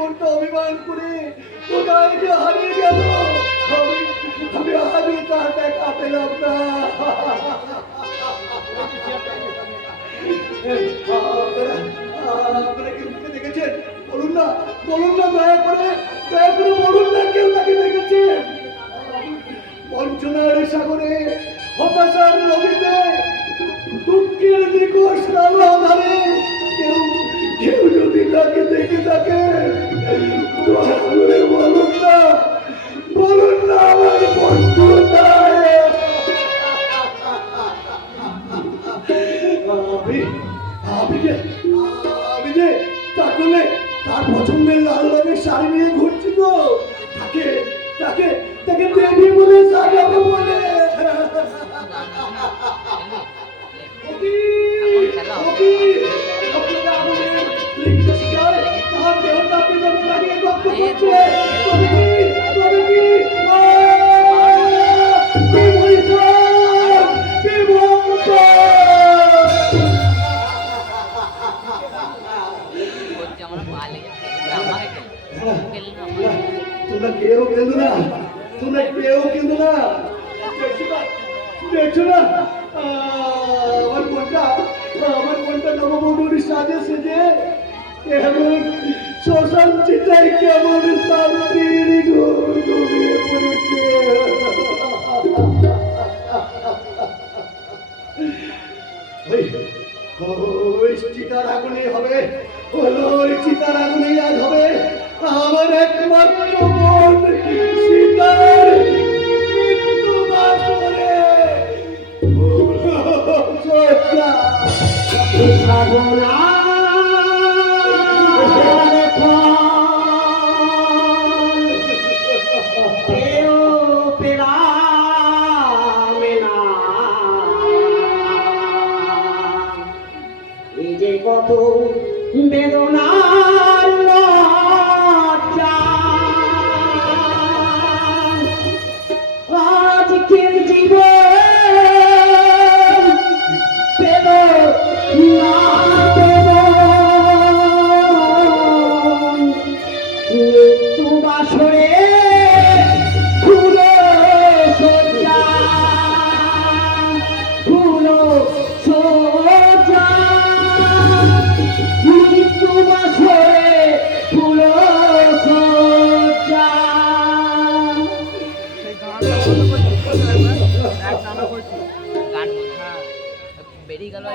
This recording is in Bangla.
জীবনটা অভিমান করে কোথায় যে হারিয়ে গেল, আমি আজও তার দেখা পেলাম না। আপনারা কেউ দেখেছেন? বলুন না, বলুন না, দয়া করে বলুন না, কেউ তাকে দেখেছেন? বঞ্চনার সাগরে, হতাশার নদীতে, দুঃখের নিকষ কালো আধারে কেউ কেউ যদি তাকে দেখে থাকে, দয়া করে বলুন না, বলুন না আমার বন্ধু কোথায়? আমি যে তাহলে তার পছন্দের লাল রঙের শাড়ি নিয়ে ঘুরছি তো, তাকে তাকে তাকে দেবী বলে সাজাবো বলে। তার দেহটাকে যখন লাগিয়ে দগ্ধ করছে, তোমরা কেউ কেঁদো না, তোমরা কেউ কেঁদো না, দেখছো না আমার কোনটা নববধূর সাজে সেজে কেমন শ্মশান চিতায় কেমন শান্তির ঘুমিয়ে পড়েছে। ওই চিতার আগুনে হবে, ওই চিতার আগুনে আজ হবে আমার একমাত্র বোন সীতার মৃত্যু বাসরে। কত বেদনার লজ্জা আজকের জীবন পেল না মৃত্যু বাসরে ফুলো সজ্জা ফুলো সজ্জা মৃত্যু বাসরে ফুলো সজ্জা। গান বেরিয়ে গেল।